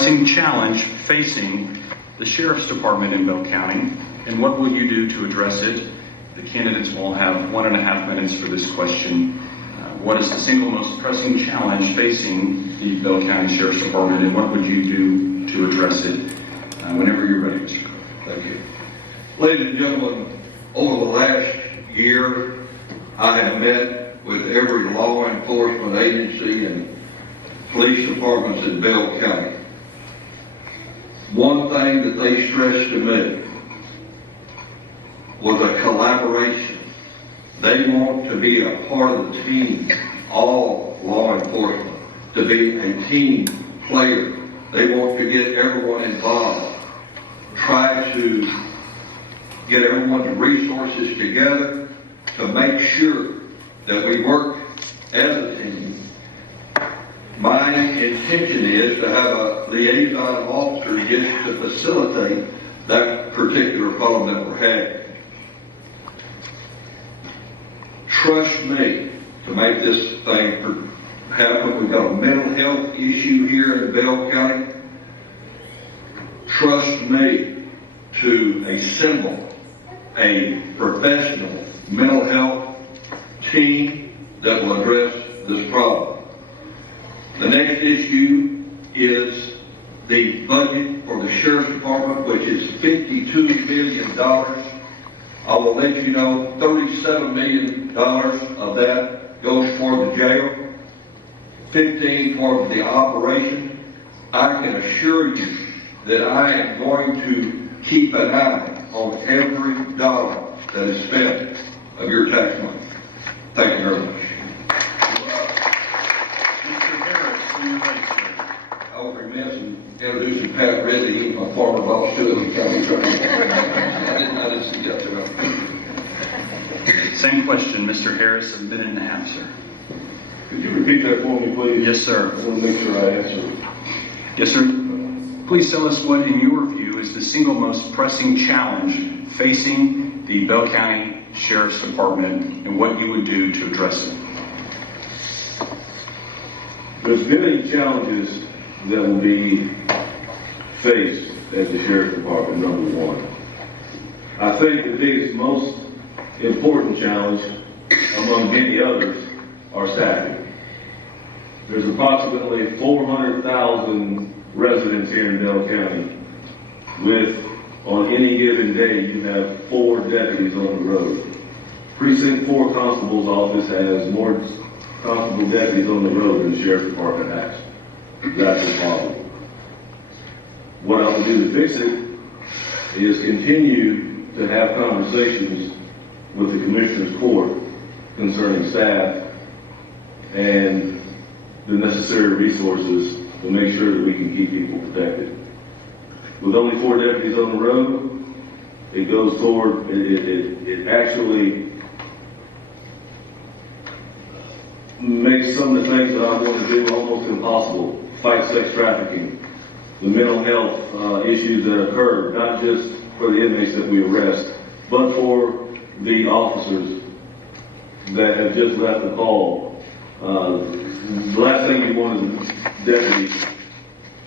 pressing challenge facing the Sheriff's Department in Bell County, and what will you do to address it? The candidates will have 1.5 minutes for this question. What is the single most pressing challenge facing the Bell County Sheriff's Department, and what would you do to address it? Whenever you're ready, Mr. Cook. Thank you. Ladies and gentlemen, over the last year, I have met with every law enforcement agency and police departments in Bell County. One thing that they stressed to me was a collaboration. They want to be a part of the team, all law enforcement, to be a team player. They want to get everyone involved, try to get everyone's resources together to make sure that we work as a team. My intention is to have a liaison officer just to facilitate that particular problem that we're having. Trust me to make this thing happen. We've got a mental health issue here in Bell County. Trust me to assemble a professional mental health team that will address this problem. The next issue is the budget for the Sheriff's Department, which is $52 million. I will let you know $37 million of that goes for the jail, 15 for the operation. I can assure you that I am going to keep an eye on every dollar that is spent of your tax money. Thank you very much. Mr. Harris, when you're ready, sir. I was remiss in introducing Pat Ridley. He's my former boss too in the county attorney. I didn't see that too. Same question, Mr. Harris, a minute and a half, sir. Could you repeat that for me, please? Yes, sir. I want to make sure I answer. Yes, sir. Please tell us what, in your view, is the single most pressing challenge facing the Bell County Sheriff's Department, and what you would do to address it. There's many challenges that will be faced at the Sheriff's Department, number one. I think the biggest, most important challenge, among many others, are staffing. There's approximately 400,000 residents here in Bell County with, on any given day, you have 4 deputies on the road. Precinct 4 Constable's office has more constable deputies on the road than the Sheriff's Department has. That's a problem. What I will do to fix it is continue to have conversations with the Commissioner's Court concerning staff and the necessary resources to make sure that we can keep people protected. With only 4 deputies on the road, it goes toward, it actually makes some of the things that I want to do almost impossible. Fight sex trafficking, the mental health issues that occur, not just for the inmates that we arrest, but for the officers that have just left the call. The last thing you want is a deputy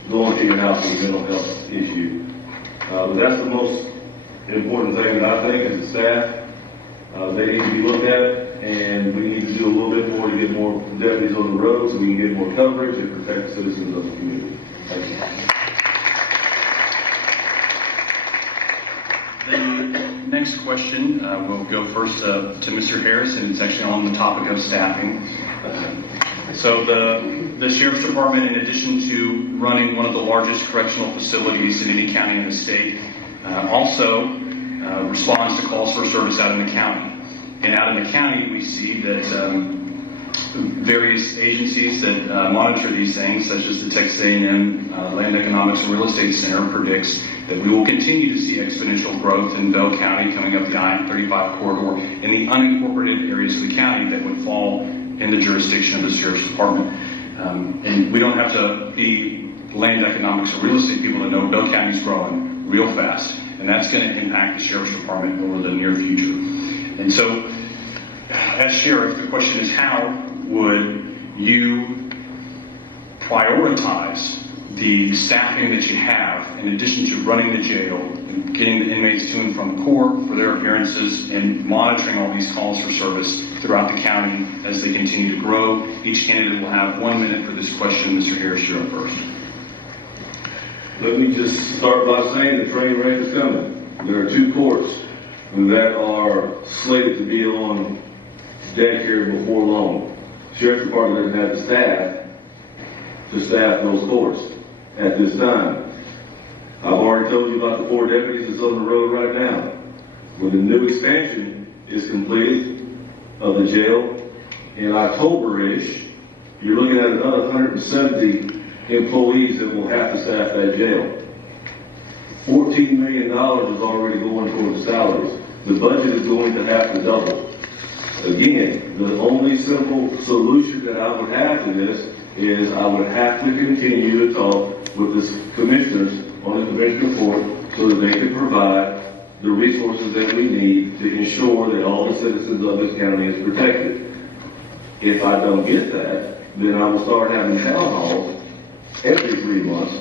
going to your house with a mental health issue. But that's the most important thing that I think is the staff. They need to be looked at, and we need to do a little bit more to get more deputies on the road so we can get more coverage and protect the citizens of the community. Thank you. The next question will go first to Mr. Harris, and it's actually on the topic of staffing. So the Sheriff's Department, in addition to running one of the largest correctional facilities in any county in the state, also responds to calls for service out in the county. And out in the county, we see that various agencies that monitor these things, such as the Texas A&M Land Economics and Real Estate Center, predicts that we will continue to see exponential growth in Bell County coming up the I-35 corridor in the unincorporated areas of the county that would fall in the jurisdiction of the Sheriff's Department. And we don't have to be land economics or real estate people to know Bell County's growing real fast, and that's going to impact the Sheriff's Department over the near future. And so, as Sheriff, the question is, how would you prioritize the staffing that you have, in addition to running the jail, and getting the inmates to and from court for their appearances, and monitoring all these calls for service throughout the county as they continue to grow. Each candidate will have 1 minute for this question. Mr. Harris, you're up first. Let me just start by saying the train wreck is coming. There are 2 courts that are slated to be on deck here before long. Sheriff's Department doesn't have the staff to staff those courts at this time. I've already told you about the 4 deputies that's on the road right now. When the new expansion is completed of the jail in October-ish, you're looking at another 170 employees that will have to staff that jail. $14 million is already going towards the salaries. The budget is going to have to double. Again, the only simple solution that I would have to this is I would have to continue to talk with the commissioners on the commissioner court so that they can provide the resources that we need to ensure that all the citizens of this county is protected. If I don't get that, then I will start having town halls every 3 months,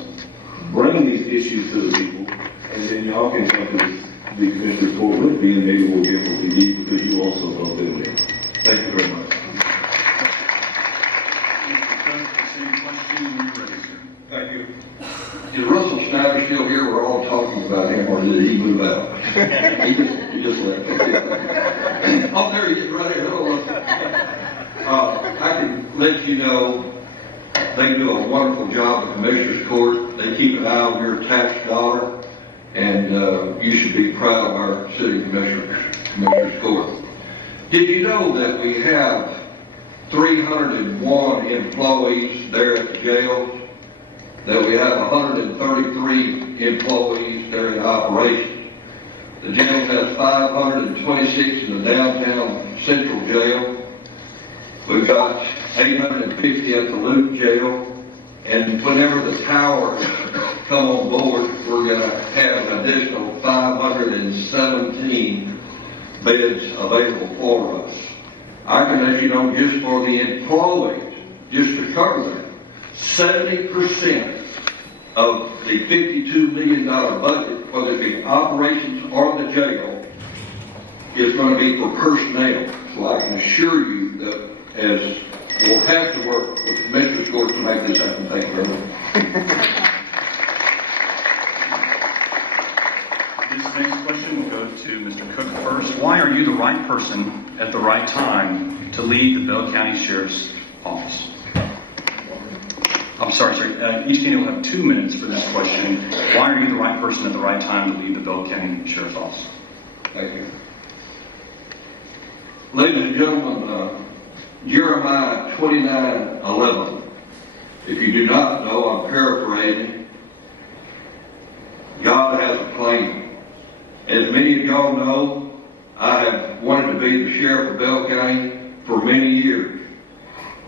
bring these issues to the people, and then y'all can come to the commissioner's court with me, and maybe we'll get what we need because you also vote in there. Thank you very much. Thank you. Is Russell Snyder still here? We're all talking about him, or did he move out? he just left. Oh, there he is, right here. Hello. I can let you know they do a wonderful job at Commissioner's Court. They keep an eye on your tax dollar, and you should be proud of our city Commissioner's Court. Did you know that we have 301 employees there at the jail? That we have 133 employees there in operation. The jail has 526 in the downtown central jail. We've got 850 at the Loop jail. And whenever the towers come on board, we're going to have an additional 517 beds available for us. I can let you know just for the employees, just to cover them, 70% of the $52 million budget, whether it be operations or the jail, is going to be for personnel. So I can assure you that as we'll have to work with the Commissioner's Court to make this happen. Thank you very much. This next question will go to Mr. Cook first. Why are you the right person at the right time to lead the Bell County Sheriff's Office? I'm sorry. Each candidate will have 2 minutes for this question. Why are you the right person at the right time to lead the Bell County Sheriff's Office? Thank you. Ladies and gentlemen, Jeremiah 29:11. If you do not know, I'm paraphrasing. God has a plan. As many of y'all know, I have wanted to be the sheriff of Bell County for many years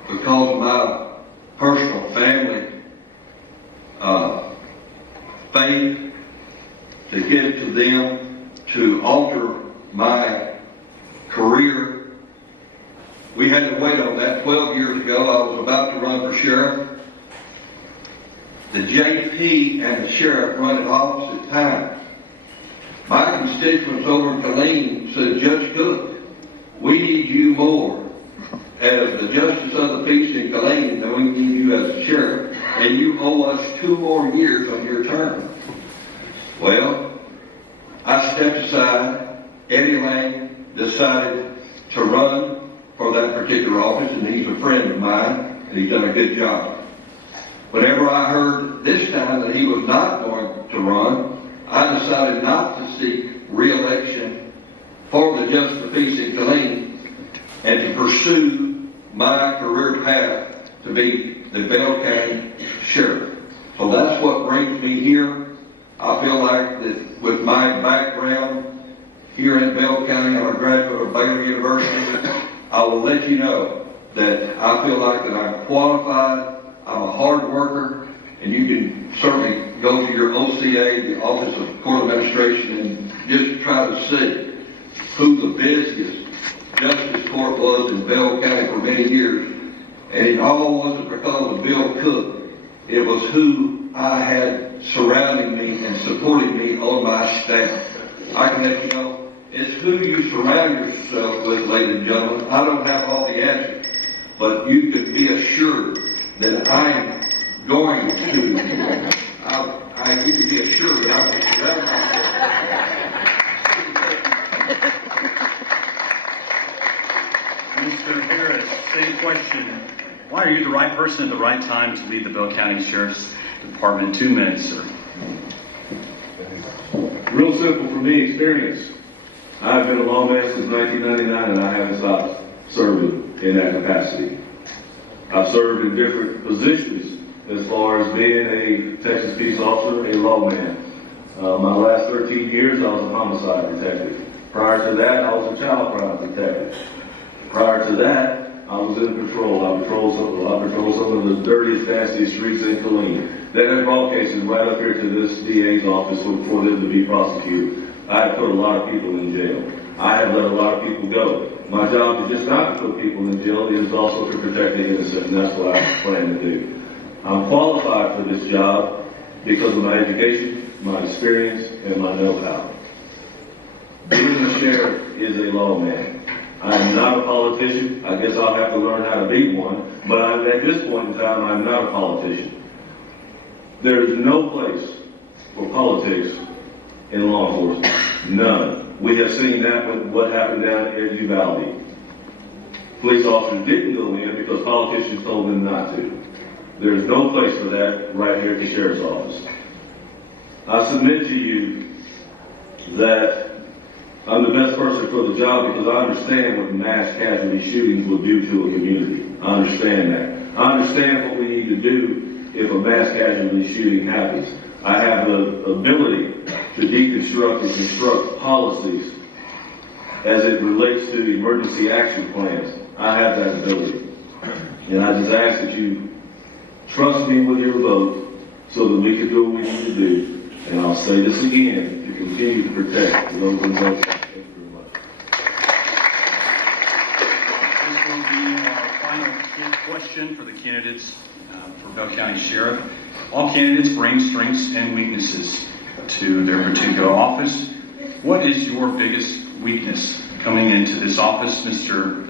because of my personal family faith to give to them to alter my career. We had to wait on that. 12 years ago, I was about to run for sheriff. The JP and the sheriff run at opposite times. My constituents over in Killeen said, Judge Cook, we need you more as the justice of the peace in Killeen than we need you as a sheriff, and you owe us 2 more years on your term. Well, I stepped aside. Eddie Lang decided to run for that particular office, and he's a friend of mine, and he's done a good job. Whenever I heard this time that he was not going to run, I decided not to seek re-election for the justice of the peace in Killeen and to pursue my career path to be the Bell County Sheriff. So that's what brings me here. I feel like that with my background here in Bell County, I'm a graduate of Baylor University. I will let you know that I feel like that I'm qualified, I'm a hard worker, and you can certainly go to your OCA, the Office of Court Administration, and just try to see who the busiest justice court was in Bell County for many years. And it all wasn't because of Bill Cook. It was who I had surrounding me and supporting me on my staff. I can let you know, it's who you surround yourself with, ladies and gentlemen. I don't have all the answers, but you can be assured that I'm going to, you can be assured that I'm going to surround myself. Mr. Harris, same question. Why are you the right person at the right time to lead the Bell County Sheriff's Department? 2 minutes, sir. Real simple for me, experience. I've been a lawman since 1999 and I haven't stopped serving in that capacity. I've served in different positions as far as being a Texas peace officer, a lawman. My last 13 years I was a homicide detective. Prior to that, I was a child crime detective. Prior to that, I was in patrol. I patrolled some of the dirtiest, nastiest streets in Killeen. That had brought cases right up here to this DA's office for them to be prosecuted. I have put a lot of people in jail. I have let a lot of people go. My job is just not to put people in jail, it is also to protect the innocent, and that's what I plan to do. I'm qualified for this job because of my education, my experience, and my know-how. Being a sheriff is a lawman. I am not a politician. I guess I'll have to learn how to be one, but at this point in time, I'm not a politician. There is no place for politics in law enforcement. None. We have seen that with what happened down at Uvalde. Police officers didn't go in because politicians told them not to. There's no place for that right here at the sheriff's office. I submit to you that I'm the best person for the job because I understand what mass casualty shootings will do to a community. I understand that. I understand what we need to do if a mass casualty shooting happens. I have the ability to deconstruct and construct policies as it relates to emergency action plans. I have that ability. And I just ask that you trust me with your vote so that we can do what we need to do. And I'll say this again, to continue to protect those in the. Thank you very much. This will be our final question for the candidates for Bell County Sheriff. All candidates bring strengths and weaknesses to their particular office. What is your biggest weakness coming into this office, Mr.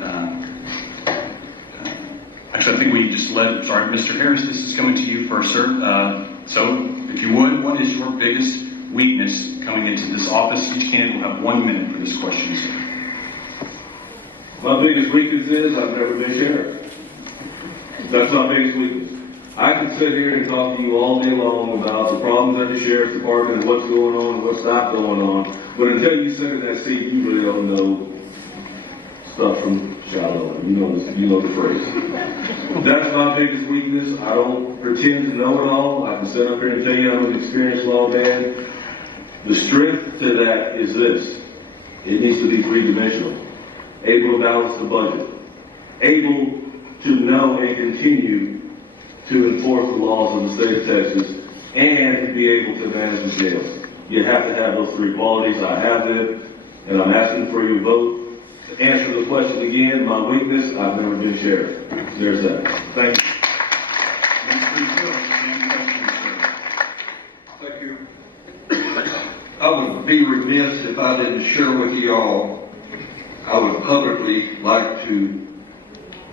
Actually, I think we just Mr. Harris, this is coming to you first, sir. So, if you would, what is your biggest weakness coming into this office? Each candidate will have 1 minute for this question, sir. My biggest weakness is I've never been sheriff. That's my biggest weakness. I can sit here and talk to you all day long about the problems at the sheriff's department and what's going on and what's not going on, but until you sit in that seat, you really don't know stuff from shallow. You know the phrase. That's my biggest weakness. I don't pretend to know it all. I can sit up here and tell you I'm an experienced lawman. The strength to that is this. It needs to be three-dimensional. Able to balance the budget. Able to know and continue to enforce the laws of the state of Texas and to be able to manage the jails. You have to have those three qualities. I have them, and I'm asking for your vote. To answer the question again, my weakness, I've never been sheriff. There's that. Thank you. Thank you. I would be remiss if I didn't share with you all, I would publicly like to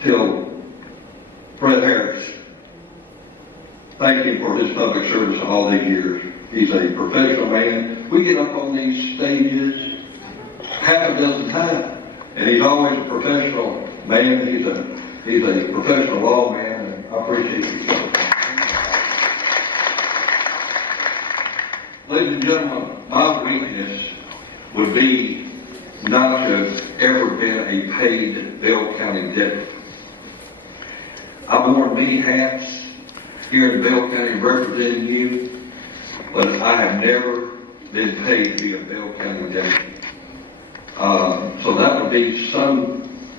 tell Fred Harris, thank him for his public service all these years. He's a professional man. We get up on these stages half a dozen times, and he's always a professional man. He's a professional lawman, and I appreciate you. Ladies and gentlemen, my weakness would be not to have ever been a paid Bell County deputy. I've worn many hats here in Bell County representing you, but I have never been paid to be a Bell County deputy. So that would be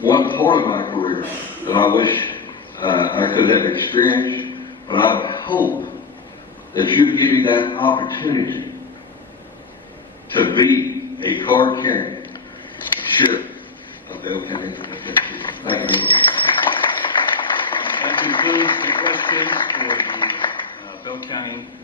one part of my career that I wish I could have experienced, but I hope that you give me that opportunity to be a card-carrying sheriff of Bell County. Thank you. That concludes the questions for the Bell County